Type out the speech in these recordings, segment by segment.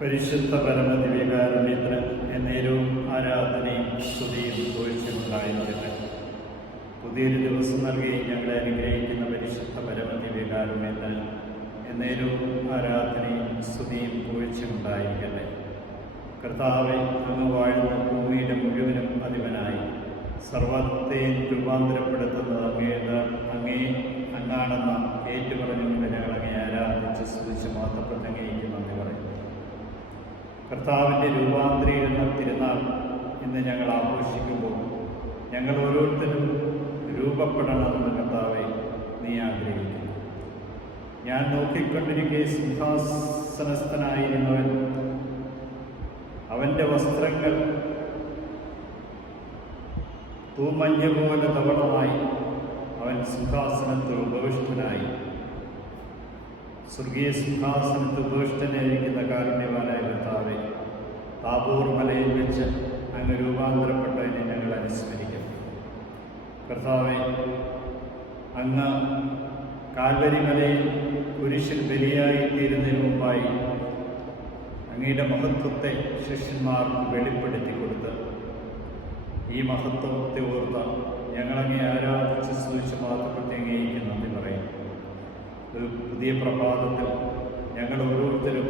പരിശുദ്ധ പരമദിവ്യകാരുണ്യത്തിന് എന്നേരവും ആരാധനയും സ്തുതിയും പുകഴ്ചയുണ്ടായിരിക്കട്ടെ. പുതിയൊരു ദിവസം നൽകി ഞങ്ങളെ അനുഗ്രഹിക്കുന്ന പരിശുദ്ധ പരമദിവ്യകാരുണ്യത്തിന് എന്നേരവും ആരാധനയും സ്തുതിയും പുകഴ്ചയുണ്ടായിരിക്കട്ടെ. കർത്താവെ, അങ്ങ് വാഴുന്ന ഭൂമിയുടെ മുഴുവനും അധിപനായി സർവത്തെയും രൂപാന്തരപ്പെടുത്തുന്നത് അങ്ങാണെന്ന ഏറ്റുപറഞ്ഞുകൊണ്ട് ഞങ്ങൾ അങ്ങേ ആരാധിച്ച് സ്തുതിച്ച് മാത്രപ്പെട്ട് അങ്ങേക്ക് നന്ദി പറയുന്നു. കർത്താവിൻ്റെ രൂപാന്തരീകരണ തിരുനാൾ ഇന്ന് ഞങ്ങൾ ആഘോഷിക്കുമ്പോൾ ഞങ്ങൾ ഓരോരുത്തരും രൂപപ്പെടണമെന്ന് കർത്താവെ നീ ആഗ്രഹിക്കുന്നു. ഞാൻ നോക്കിക്കൊണ്ടിരിക്കെ സിംഹാസനസ്ഥനായിരുന്നവൻ, അവൻ്റെ വസ്ത്രങ്ങൾ തൂമഞ്ഞ പോലെ ധവളമായി, അവൻ സിംഹാസനത്തിൽ ഉപവിഷ്ടനായി. സ്വർഗീയ സിംഹാസനത്തിൽ ഉപവിഷ്ടനായിരിക്കുന്ന കാരുണ്യവാനായ കർത്താവെ, താബോർ മലയിൽ വെച്ച് അങ്ങ് രൂപാന്തരപ്പെട്ടതിനെ ഞങ്ങൾ അനുസ്മരിക്കുന്നു. കർത്താവെ, അങ്ങ് കാൽവരി മലയിൽ കുരിശിൽ ബലിയായി തീരുന്നതിന് മുമ്പായി അങ്ങയുടെ മഹത്വത്തെ ശിഷ്യന്മാർക്ക് വെളിപ്പെടുത്തി കൊടുത്ത് ഈ മഹത്വത്തെ ഓർത്ത് ഞങ്ങളങ്ങേ ആരാധിച്ച് സ്തുതിച്ച് മാത്രപ്പെട്ട് അങ്ങേക്ക് നന്ദി പറയും. ഒരു പുതിയ പ്രഭാതത്തിൽ ഞങ്ങൾ ഓരോരുത്തരും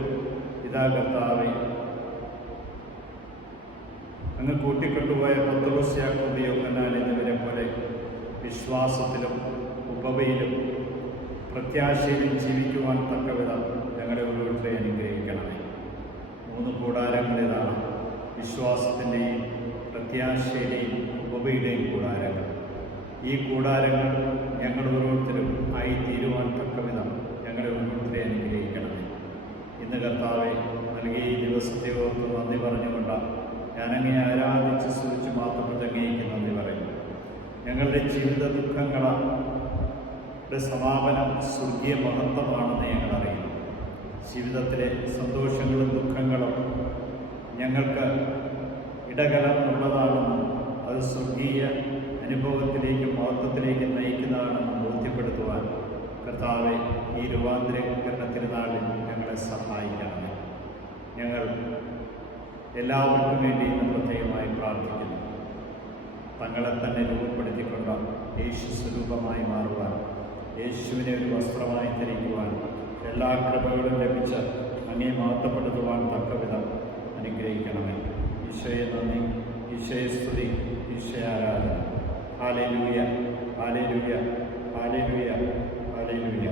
ഇതാ കർത്താവെ, അങ്ങ് കൂട്ടിക്കൊണ്ടുപോയ പത്രോസ്, യാക്കോബ്, യോഹന്നാൻ എന്നിവരെ പോലെ വിശ്വാസത്തിലും ഉപവയിലും പ്രത്യാശയിലും ജീവിക്കുവാൻ തക്കവിധം ഞങ്ങളെ ഓരോരുത്തരെ അനുഗ്രഹിക്കണമേ. 3 കൂടാരങ്ങളിലാണ് വിശ്വാസത്തിൻ്റെയും പ്രത്യാശയുടെയും ഉപവയുടെയും കൂടാരങ്ങൾ. ഈ കൂടാരങ്ങൾ ഞങ്ങൾ ഓരോരുത്തരും ആയി തീരുവാൻ തക്കവിധം ഞങ്ങളെ ഓരോരുത്തരെ അനുഗ്രഹിക്കണമേ. ഇന്ന് കർത്താവെ, നൽകിയ ഈ ദിവസത്തെ ഓർത്ത് നന്ദി പറഞ്ഞുകൊണ്ട് ഞാനങ്ങേ ആരാധിച്ച് സ്തുതിച്ച് മാത്രപ്പെട്ട് അങ്ങേക്ക് നന്ദി പറയുന്നു. ഞങ്ങളുടെ ജീവിത ദുഃഖങ്ങളുടെ സമാപനം സ്വർഗീയ മഹത്വമാണെന്ന് ഞങ്ങൾ അറിയുന്നു. ജീവിതത്തിലെ സന്തോഷങ്ങളും ദുഃഖങ്ങളും ഞങ്ങൾക്ക് ഇടകലർന്നുള്ളതാണെന്നും അത് സ്വർഗീയ അനുഭവത്തിലേക്കും മഹത്വത്തിലേക്കും നയിക്കുന്നതാണെന്ന് ബോധ്യപ്പെടുത്തുവാൻ കർത്താവെ, ഈ രൂപാന്തരീകരണ തിരുനാളിൽ ഞങ്ങളെ സഹായിക്കണമേ. ഞങ്ങൾ എല്ലാവർക്കും വേണ്ടി ഇന്ന് പ്രത്യേകമായി പ്രാർത്ഥിക്കുന്നു. തങ്ങളെ തന്നെ രൂപപ്പെടുത്തിക്കൊണ്ട് യേശു സ്വരൂപമായി മാറുവാൻ, യേശുവിനെ ഒരു വസ്ത്രമായി ധരിക്കുവാൻ, എല്ലാ കൃപകളും ലഭിച്ച് അങ്ങേ മഹത്വപ്പെടുത്തുവാൻ തക്കവിധം അനുഗ്രഹിക്കണമേ. ഈശോയെ നന്ദി, ഈശോയെ സ്തുതി, ഈശോയെ ആരാധന. Hallelujah, hallelujah, hallelujah, hallelujah.